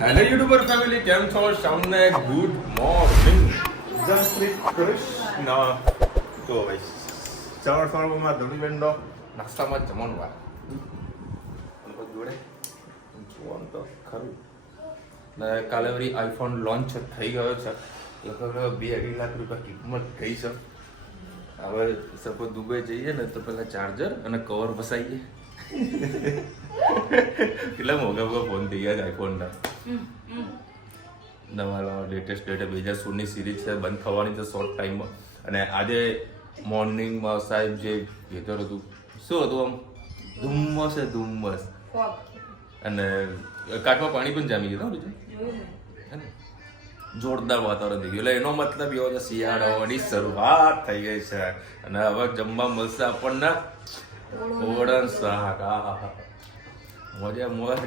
Hello YouTuber family, કેમ છો? સૌને ગુડ મોર્નિંગ, જય શ્રી કૃષ્ણ. તો ભાઈ સવારમાં ધોળીબેનનો નાસ્તામાં જમણવાર જોડે જોવાનું તો ખરું ને. કાલે વળી આઈફોન લોન્ચ થઈ ગયો છે, લગભગ 2-2.5 લાખ રૂપિયા કિંમત ગઈ છે. હવે સપોઝ દુબઈ જઈએ ને તો પેલા ચાર્જર અને કવર વસાઈએ. કેટલા મોંઘા ફોન થઈ ગયા છે આઈફોનના. નવા લેટેસ્ટ ડેટા 2016ની સિરીઝ છે, બંધ થવાની છે શોર્ટ ટાઈમમાં. અને આજે મોર્નિંગમાં સાહેબ જે વેધર હતું, શું હતું આમ ધુમ્મસ ધુમ્મસ, અને કાચમાં પાણી પણ જામી ગયું બીજું જોરદાર વાતાવરણ થઈ ગયું. એટલે એનો મતલબ એવો છે શિયાળાની શરૂઆત થઈ ગઈ છે. અને હવે જમવા મળશે આપણને ઓળણ શાક. મજા મોજ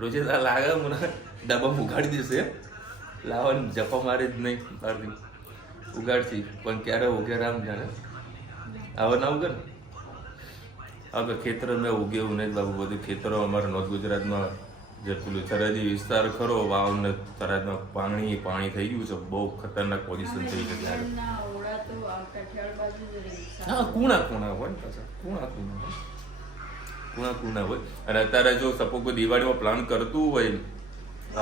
રોજે લાગે મને ડબ્બા ઉગાડી દેશે. લાવવાની જપા મારી જ નહીં મારતી, ઉગાડતી પણ ક્યારે ઉગે રામ જાણે. હવે ના ઉગે ને હવે ખેતર મેં ઉગેવું નહીં બાબુ. બધું ખેતરો અમારા નોર્થ ગુજરાતમાં જે પેલું સરહદી વિસ્તાર ખરો, વાવ ને તરાજમાં પાણી થઈ ગયું છે. બહુ ખતરનાક પોઝિશન થઈ ગઈ ત્યારે. હા, કુણા હોય ને પાછા કુણા હોય. અને અત્યારે જો સપોઝ કોઈ દિવાળીમાં પ્લાન કરતું હોય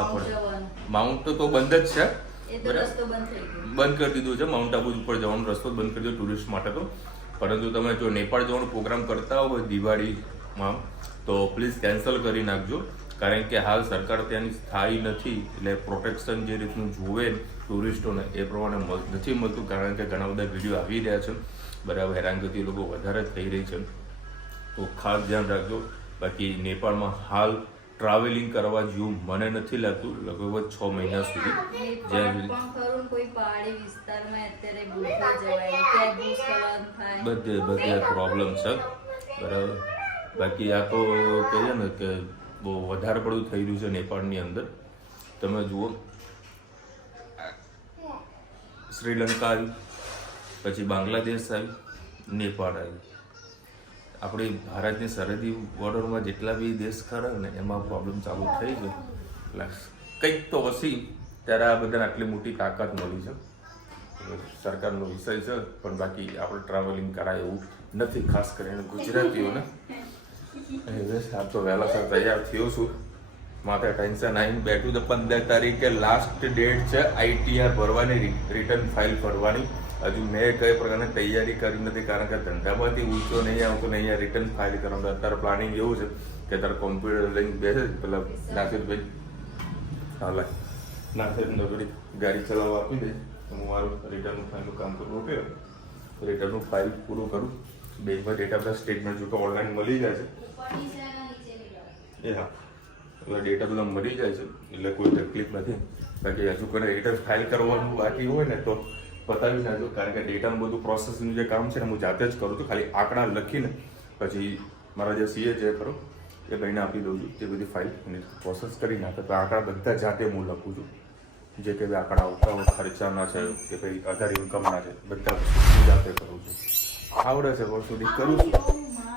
આપણે, માઉન્ટ તો બંધ જ છે, બંધ કરી દીધું છે. માઉન્ટ આબુ ઉપર જવાનો રસ્તો બંધ કરી દીધો ટુરિસ્ટ માટે તો. પરંતુ તમે જો નેપાળ જવાનો પ્રોગ્રામ કરતા હોય દિવાળીમાં તો પ્લીઝ કેન્સલ કરી નાખજો. કારણ કે હાલ સરકાર ત્યાંની સ્થાયી નથી, એટલે પ્રોટેક્શન જે રીતનું જોવે ટુરિસ્ટોને એ પ્રમાણે નથી મળતું. કારણ કે ઘણા બધા વિડીયો આવી રહ્યા છે, બરાબર હેરાનગતિ લોકો વધારે થઈ રહી છે. તો ખાસ ધ્યાન રાખજો. બાકી નેપાળમાં હાલ ટ્રાવેલિંગ કરવા જેવું મને નથી લાગતું, લગભગ 6 મહિના સુધી. જ્યાં બધે પ્રોબ્લેમ છે, બરાબર. બાકી આ તો કહીએ ને કે બહુ વધારે પડતું થઈ રહ્યું છે નેપાળની અંદર. તમે જુઓ, શ્રીલંકા આવી, પછી બાંગ્લાદેશ આવી, નેપાળ આવી. આપણી ભારતની સરહદી બોર્ડરમાં જેટલા બી દેશ ખરા ને એમાં પ્રોબ્લેમ ચાલુ થઈ ગયો. એટલે કંઈક તો હસી ત્યારે આ બધાને આટલી મોટી તાકાત મળી છે. સરકારનો વિષય છે, પણ બાકી આપણે ટ્રાવેલિંગ કરાય એવું નથી, ખાસ કરીને ગુજરાતીઓને. આ તો વહેલાસર તૈયાર થયો છું, માથે ટેન્શન આવીને બેઠું. તો 15 તારીખે લાસ્ટ ડેટ છે ITR ભરવાની, રિટર્ન ફાઇલ ભરવાની. હજુ મેં કઈ પ્રકારની તૈયારી કરી નથી, કારણ કે ધંધામાંથી ઊંચો નહીં આવતો ને અહીંયા રિટર્ન ફાઇલ કરવાનું. અત્યારે પ્લાનિંગ એવું છે કે તારે કોમ્પ્યુટર લઈને બેસે પેલા નાસિરભાઈ, હા નાસિર ગાડી ચલાવવા આપી દે, હું મારું રિટર્ન ફાઇલનું કામ કરું. ઓકે, રિટર્નનું ફાઇલ પૂરું કરું. બેંકમાં ડેટા બધા સ્ટેટમેન્ટ જો તો ઓનલાઈન મળી જાય છે. એ હા, એટલે ડેટા બધા મળી જાય છે, એટલે કોઈ તકલીફ નથી. બાકી હજુ કોઈ રિટર્ન ફાઇલ કરવાનું બાકી હોય ને તો બતાવી નાખજો. કારણ કે ડેટાનું બધું પ્રોસેસનું જે કામ છે ને હું જાતે જ કરું છું. ખાલી આંકડા લખીને પછી મારા જે CA જે ખરો એ ભાઈને આપી દઉં છું, તે બધી ફાઇલ પ્રોસેસ કરી નાખે. તો આંકડા બધા જાતે હું લખું છું. જે કે આંકડા આવતા હોય, ખર્ચાના છે કે ભાઈ આધાર ઇન્કમના છે, બધા હું જાતે કરું છું. આવડે છે, વર્ષ સુધી કરું છું.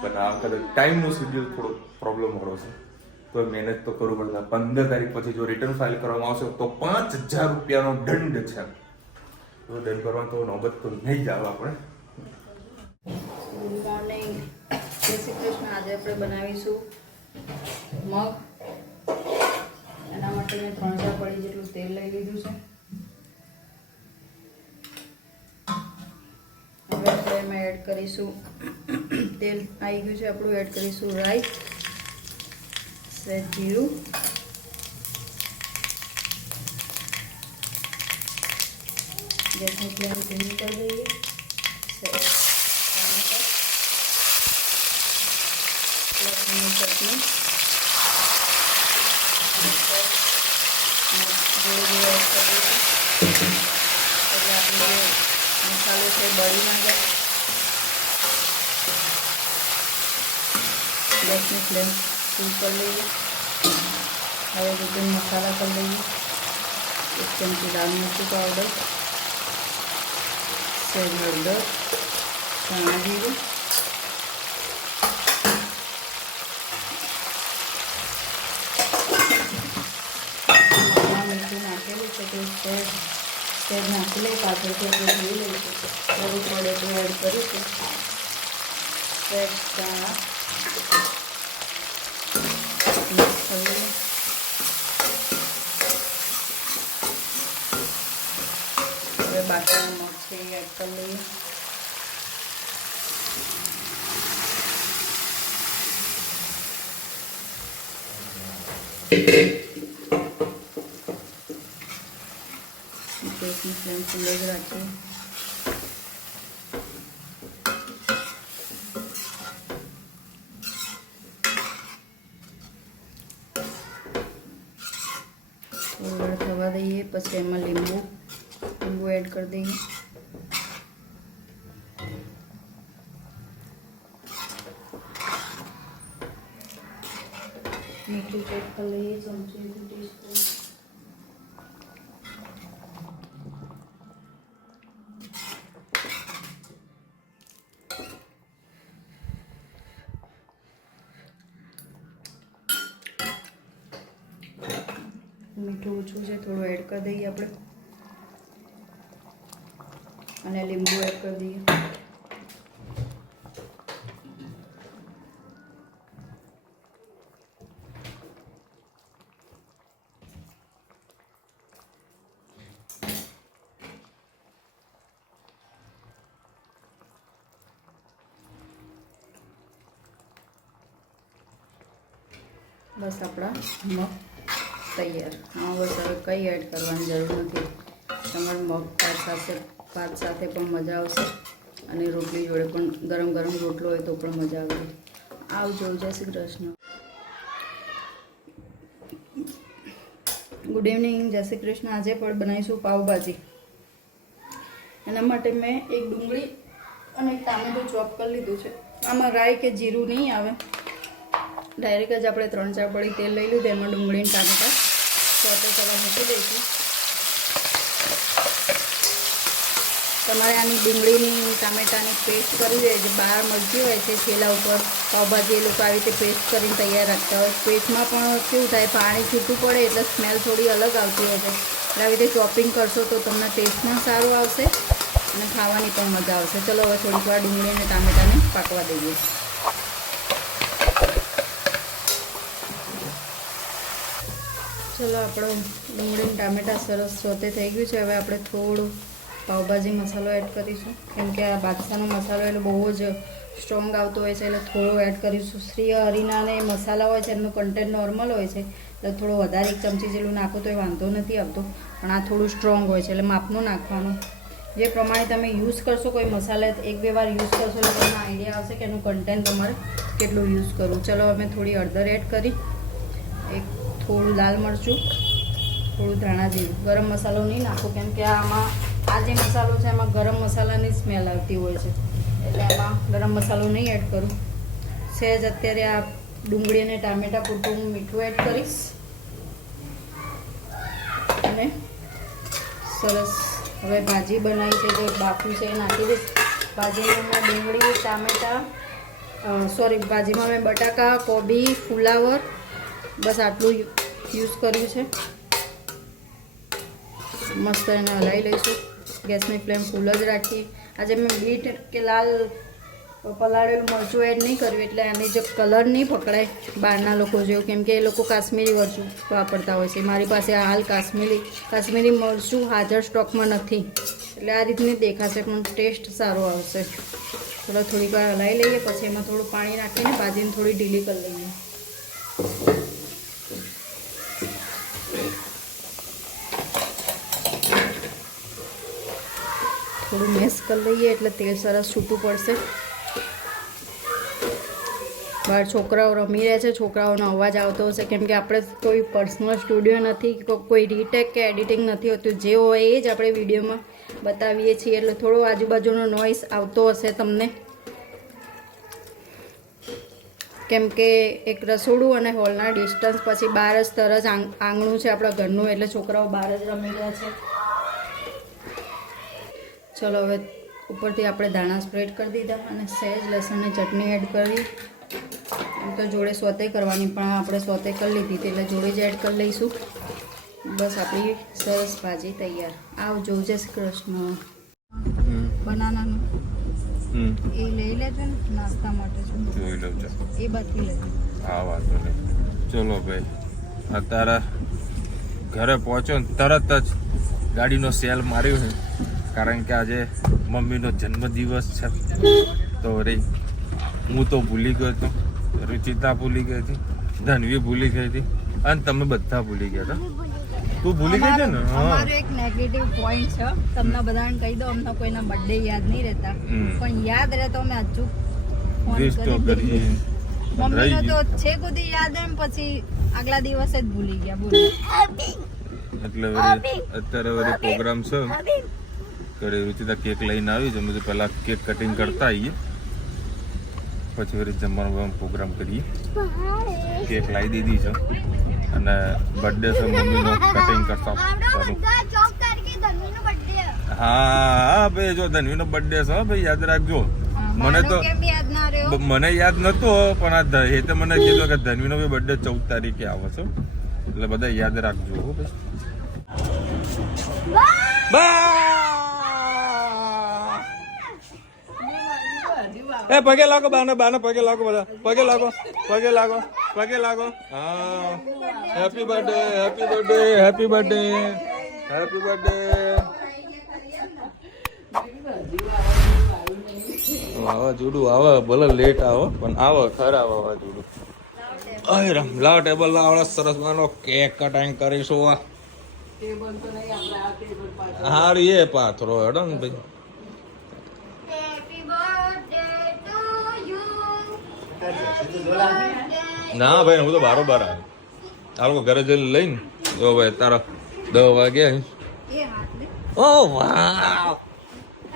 પણ આ વખતે ટાઈમનું શેડ્યુલ થોડો પ્રોબ્લેમ મળો છે, તો મહેનત તો કરવું પડશે. 15 તારીખ પછી જો રિટર્ન ફાઇલ કરવામાં આવશે તો 5000 રૂપિયાનો દંડ છે. તો દંડ કરવાનો તો નોબત તો નહીં જાવ આપણે. ગુડ મોર્નિંગ, જય શ્રી કૃષ્ણ. આજે આપણે બનાવીશું મગ. એના માટે મેં 3 ચા પડી જેટલું તેલ લઈ લીધું છે. હવે આપણે એમાં એડ કરીશું, તેલ આવી ગયું છે આપણું, એડ કરીશું રાઈ, સહેજ જીરું, ગેસની ફ્લેમ ધીમી કરી દઈએ, સહેજ લસણની ચટણી, જીરું એડ કરી દઈશું એટલે આપણો મસાલો છે બળી ના જાય. ગેસની ફ્લેમ ફૂલ કરી લઈએ. હવે બધું મસાલા કરી લઈએ. 1 ચમચી લાલ મરચું પાવડર, સહેજ હળદર, ધાણા જીરું, મરચું સેજ નાખી લઈ, પાછળથી આપણે જોઈ લઈશું. થોડું પડે તો એડ કરીશું. સેજ ચણા મિક્સ કરી લઈએ. હવે બાકીના મગ છે એ એડ કરી લઈએ. ગેસની ફ્લેમ ફૂલ જ રાખીએ. થોડી વાર થવા દઈએ, પછી એમાં લીંબુ એડ કરી દઈએ. મીઠું ચેક કરી લઈએ ચમચીથી ટીસ્પૂન. મીઠું ઓછું છે, થોડું એડ કરી દઈએ આપણે, અને લીંબુ એડ કરી દઈએ. બસ આપણા મગ તૈયાર. હા બસ હવે કંઈ એડ કરવાની જરૂર નથી. તમારે મગ ભાત સાથે પણ મજા આવશે, અને રોટલી જોડે પણ ગરમ ગરમ રોટલો હોય તો પણ મજા આવે. આવજો. જય શ્રી કૃષ્ણ. Good evening. જય શ્રી કૃષ્ણ. આજે પણ બનાવીશું પાવભાજી. એના માટે મેં એક ડુંગળી અને એક ટામેટું ચોપ કરી લીધું છે. આમાં રાઈ કે જીરું નહીં આવે, ડાયરેક્ટ જ આપણે 3-4 પડી તેલ લઈ લીધું, એમાં ડુંગળી અને ટામેટાં સોતે કરવા મૂકી દઈશું. તમારે આની ડુંગળીની ટામેટાની પેસ્ટ કરી દે, જે બહાર મળતી હોય છે થેલા ઉપર પાવભાજી, એ લોકો આવી રીતે પેસ્ટ કરીને તૈયાર રાખતા હોય. પેસ્ટમાં પણ કેવું થાય, પાણી છૂટું પડે એટલે સ્મેલ થોડી અલગ આવતી હોય છે. એટલે આવી રીતે ચોપિંગ કરશો તો તમને ટેસ્ટમાં સારું આવશે અને ખાવાની પણ મજા આવશે. ચલો હવે થોડીક વાર ડુંગળી અને ટામેટાને પાકવા દઈએ. ચલો આપણો ડુંગળી અને ટામેટાં સરસ સોતે થઈ ગયું છે. હવે આપણે થોડું પાવભાજી મસાલો એડ કરીશું, કેમ કે આ બાદશાહનો મસાલો એટલે બહુ જ સ્ટ્રોંગ આવતો હોય છે, એટલે થોડો એડ કરીશું. શ્રી હરિના ને મસાલા હોય છે એમનું કન્ટેન્ટ નોર્મલ હોય છે, એટલે થોડો વધારે 1 ચમચી જેટલું નાખો તો એ વાંધો નથી આવતો, પણ આ થોડું સ્ટ્રોંગ હોય છે એટલે માપનું નાખવાનું. જે પ્રમાણે તમે યુઝ કરશો કોઈ મસાલા 1-2 વાર યુઝ કરશો એટલે તમને આઈડિયા આવશે કે એનું કન્ટેન્ટ તમારે કેટલું યુઝ કરવું. ચલો અમે થોડી હળદર એડ કરી, થોડું લાલ મરચું, થોડું ધાણા જીરું. ગરમ મસાલો નહીં નાખો, કેમ કે આમાં આ જે મસાલો છે એમાં ગરમ મસાલાની સ્મેલ આવતી હોય છે, એટલે એમાં ગરમ મસાલો નહીં એડ કરું. સહેજ અત્યારે આ ડુંગળી અને ટામેટાં પૂરતું હું મીઠું એડ કરીશ, અને સરસ હવે ભાજી બનાવી છે જે બાફી છે એ નાખી દઈશ. ભાજીમાં મેં ડુંગળી, ટામેટાં, ભાજીમાં મેં બટાકા, કોબી, ફુલાવર, બસ આટલું યુઝ કર્યું છે. મસ્ત એને હલાવી લઈશું. ગેસની ફ્લેમ ફૂલ જ રાખી. આજે મેં બીટ કે લાલ પલાળેલું મરચું એડ નહીં કર્યું, એટલે એની જે કલર નહીં પકડાય બહારના લોકો જેવું, કેમ કે એ લોકો કાશ્મીરી મરચું વાપરતા હોય છે. મારી પાસે હાલ કાશ્મીરી મરચું હાજર સ્ટોકમાં નથી, એટલે આ રીતની દેખાશે પણ ટેસ્ટ સારો આવશે. ચલો થોડીક વાર હલાવી લઈએ, પછી એમાં થોડું પાણી નાખીને ભાજીને થોડી ઢીલી કરી લઈએ. થોડું મેશ કરી લઈએ એટલે તેલ સરસ છૂટું પડશે. બહાર છોકરાઓ રમી રહ્યા છે, છોકરાઓનો અવાજ આવતો હશે, કેમ કે આપણે કોઈ પર્સનલ સ્ટુડિયો નથી, કોઈ રીટેક કે એડિટિંગ નથી હોતું. જે હોય એ જ આપણે વિડીયોમાં બતાવીએ છીએ, એટલે થોડો આજુબાજુનો નોઇસ આવતો હશે તમને, કેમ કે એક રસોડું અને હોલના ડિસ્ટન્સ પછી બહાર જ તરત આંગણું છે આપણા ઘરનું, એટલે છોકરાઓ બહાર જ રમી રહ્યા છે. ચલો હવે ઉપરથી આપણે ધાણા સ્પ્રેડ કરી દીધા, અને સહેજ લસણની ચટણી એડ કરી. એમ તો જોડે સોતે કરવાની, પણ આપણે સોતે કરી લીધી હતી એટલે જોડે જ એડ કરી લઈશું. બસ આપણી સરસ ભાજી તૈયાર. આવજો. જય શ્રી કૃષ્ણ. બનાનાનું એ લઈ લેજો ને નાસ્તા માટે. જોઈ લઉં છું. એ બાકી લેજો. હા વાંધો નહીં. ચલો ભાઈ, અત્યારે ઘરે પહોંચ્યો ને તરત જ ગાડીનો સેલ માર્યો છે, કારણ કે આજે મમ્મીનો જન્મદિવસ છે. તો રે હું તો ભૂલી ગયો હતો, રુચિતા ભૂલી ગઈ હતી, ધનવી ભૂલી ગઈ હતી, અને તમે બધા ભૂલી ગયા હતા. તું ભૂલી ગઈ છે ને? અમારો એક નેગેટિવ પોઈન્ટ છે, તમને બધાને કહી દો, અમને કોઈના બર્થડે યાદ નહીં રહેતા, પણ યાદ રહે તો અમે હજુ ફોન કરી મમ્મીનો તો છે કુદી યાદ એમ, પછી આગલા દિવસે જ ભૂલી ગયા. બોલો એટલે અત્યારે વળી પ્રોગ્રામ છે ઘરે. રુચિતા કેક લઈને આવી છે. અમે તો પહેલા કેક કટિંગ કરતા આવીએ, પછી વળી જમવાનો પ્રોગ્રામ કરીએ. કેક લાવી દીધી છે અને બર્થડે છે મમ્મીનો, કટિંગ કરતા. હા ભાઈ, જો ધનવીનો બર્થડે છે ભાઈ, યાદ રાખજો. મને તો મને યાદ નતો, પણ આ એ તો મને કીધું કે ધનવીનો બી બર્થડે 14 તારીખે આવે છે, એટલે બધા યાદ રાખજો. એ પગે લાગો બાને, બાને પગે લાગો, બધા પગે લાગો, પગે લાગો, પગે લાગો. હા, happy birthday, happy birthday, happy birthday, happy birthday. વાવાઝોડું આવે, ભલે લેટ આવે પણ આવે ખરા વાવાઝોડું. અરે રામ, લાવ ટેબલ લાવ, સરસ માનો કેક કટિંગ કરીશું. હારી એ પાથરો હેડો ને ભાઈ. ના ભાઈ, હું તો બારોબાર આવે. આ લોકો ઘરે જઈને લઈને જો ભાઈ તારા 10 વાગ્યા. ઓ વાહ,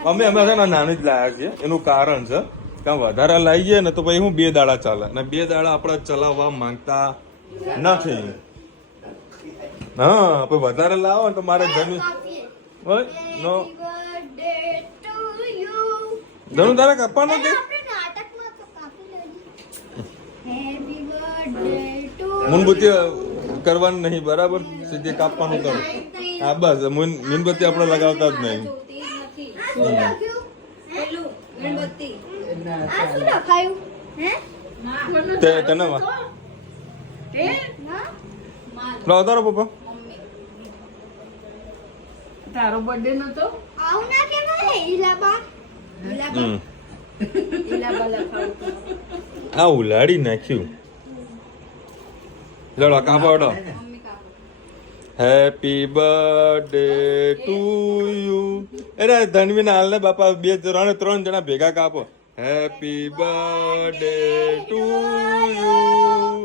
અમે છે ને નાની જ લાયા છીએ. એનું કારણ છે કે વધારે લાવી જઈએ ને તો ભાઈ હું 2 દાડા ચાલે, અને 2 દાડા આપણે ચલાવવા માંગતા નથી. હા, પણ વધારે લાવો ને તો મારે ધનુ ધનુ તારે કાપવાનું કે મીણબત્તી કરવાનું નહીં, બરાબર? સીધે કાપવાનું કરો. હા બસ, મીણબત્તી આપણે લગાવતા જ નહીં. તને તારો પપ્પા તારો બર્થડે નતો? આ ઉલાડી નાખ્યું. લડો કાપડો. Happy birthday to you. અરે ધનવી ના હાલ ને બાપા, 3 જણા ભેગા કાપો. Happy birthday to you,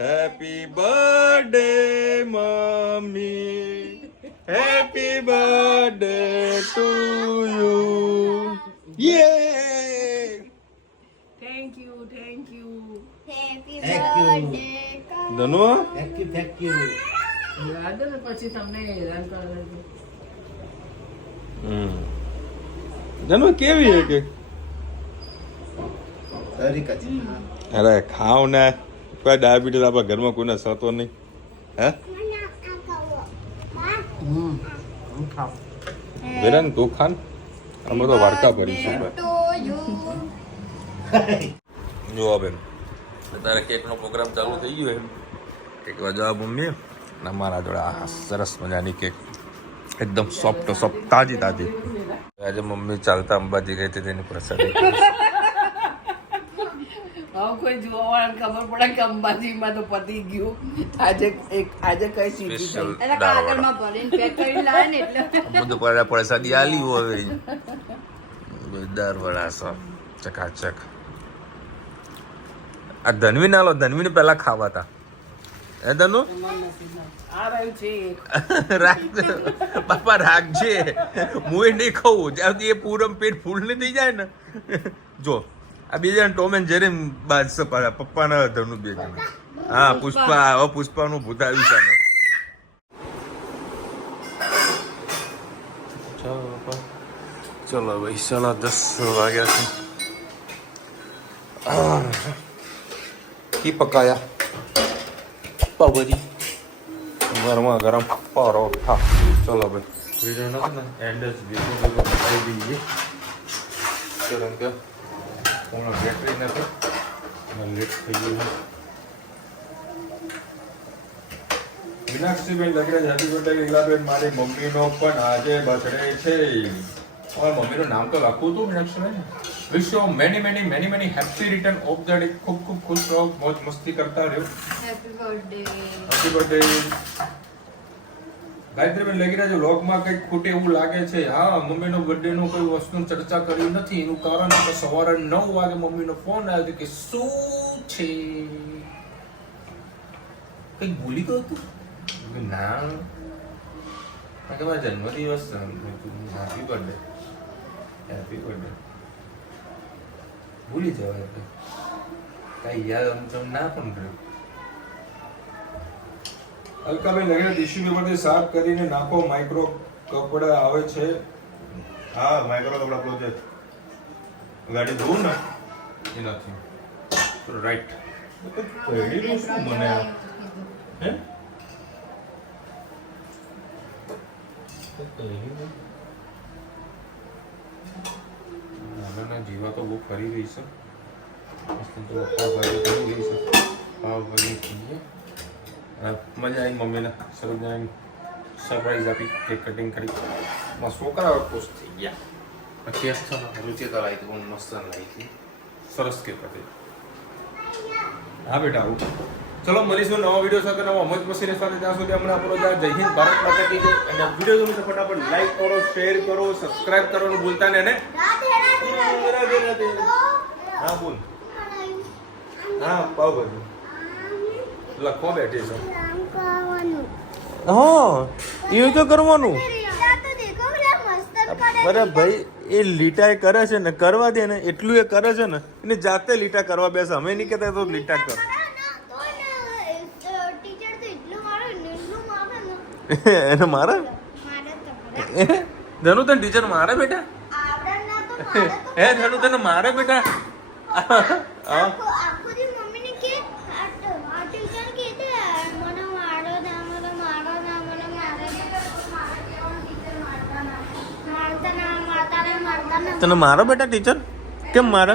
happy birthday mummy, happy birthday to you. Yay! Thank you, thank you. Dhanu યાદ ને પછી તમને હેરાન કરે. ધનુ કેવી છે કે? અરે ખાવ ને, કોઈ ડાયાબિટીસ આપણા ઘરમાં કોઈને થતો નહીં. હે વિરન, તું ખાન, અમે તો વાર્તા ભરીશું. જો બેન, અત્યારે કેકનો પ્રોગ્રામ ચાલુ થઈ ગયો. એમ કેક વજાવા મમ્મી ને અમારા જોડે આ સરસ મજાની કેક, એકદમ સોફ્ટ સોફ્ટ, તાજી તાજી. આજે મમ્મી ચાલતા અંબાજી ગઈ હતી, તેની પ્રસાદ. કોઈ જોવાવાળાને ખબર પડે કે અંબાજીમાં તો પતી ગયું. આજે કઈ સ્પેશિયલ કાગળમાં ભરીને પેક કરીને લાવે ને એટલે બધું પડ્યા પ્રસાદી આલી હોય. દાર વડા સો ચકાચક. આ ધનવી ના લો, ધનવીને પહેલા ખાવા હતા. એ ધનુ આ રહ્યું છે રાખજે બાપા, રાખજે. હું એ નહીં ખાવું જ્યાં સુધી એ પૂરમ પેટ ફૂલ નહીં થઈ જાય ને. જો આ બીજા ટોમ એન્ડ જેરી બાદશાહ પાડ્યા પપ્પાના ધનુ બે જણા. હા પુષ્પા, હવે પુષ્પાનું ભૂત આવ્યું છે ને. ચલો ભાઈ, 10:30 વાગ્યા છે. કી પકાયા પાવભાજી ગરમા ગરમ પરોઠા. ચલો ભાઈ વિડીયો નથી ને એન્ડ જ વિડીયો બતાવી દઈએ કારણ કે હું બેટરી નથી અને લેટ થઈ ગયું. Meenakshiben લગડે happy birthday Lilaben. મારી મમ્મીનો પણ આજે બર્થડે છે. તમારા મમ્મીનું નામ તો લખવું હતું મીનાક્ષીબેન. Wish you many many many many happy return of the day. ખૂબ ખૂબ ખુશ રહો, મોજ મસ્તી કરતા રહ્યો. Happy birthday. હેપી બર્થડે ગાયત્રીબેન. લગી રહ્યા વ્લોગમાં કંઈક ખૂટે એવું લાગે છે. હા, મમ્મીનો બર્થડે નું કોઈ વસ્તુ ચર્ચા કરી નથી. એનું કારણ કે સવારે 9 વાગે મમ્મીનો ફોન આવ્યો કે શું છે, કંઈક ભૂલી ગયો તું? ના, કે મારો જન્મદિવસ. Happy birthday, happy birthday. ભૂલી જવાય કઈ યાદ આમ ના પણ રહ્યું. અલકાબેન લઈને ટીશ્યુ પેપરથી સાફ કરીને નાખો. માઇક્રો કપડા આવે છે. હા, માઇક્રો કપડા પ્રોજેક્ટ ગાડી ધોવું ને એ નથી રાઈટ. પહેરીનું શું મને આ હે નાના જીવા તો બહુ ફરી રહી છે. તો પાવભાજી થઈ ગઈ છે. પાવભાજી થઈ મજા આવી. મમ્મીને સરપ્રાઈઝ આપી, કેક કટિંગ કરી. મારા છોકરા ખુશ થઈ ગયા. કેક છે ને રૂચિતા લાવી હતી, બહુ મસ્ત લાવી હતી. સરસ કેક હતી. હા બેટા આવું. ચલો મળીશું નવા વિડીયો સાથે, નવા મોજ મસ્તીની સાથે. ત્યાં સુધી હમણાં આપણો જય હિન્દ, ભારત માતા કી જય. અને વિડીયો ગમે તો ફટાફટ લાઈક કરો, શેર કરો, સબસ્ક્રાઇબ કરવાનું ભૂલતા નહીં. અને હા બોલ. હા પાવભાજી લખવા બેઠી છે. હા એવું તો કરવાનું. અરે ભાઈ એ લીટા કરે છે ને, કરવા દે ને એટલું એ કરે છે ને, એને જાતે લીટા કરવા બેસે. અમે નહીં કહેતા તો લીટા કર. એને મારે ધનુ તને ટીચર મારે બેટા. હે ધનુ તને મારે બેટા. તને મારો બેટા ટીચર કેમ મારે?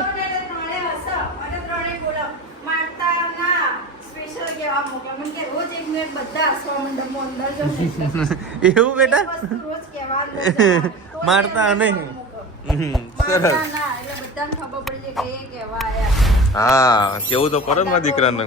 એવું બેટા મારતા નહીં. સરસ. હા કેવું તો પડે મારા દીકરાને.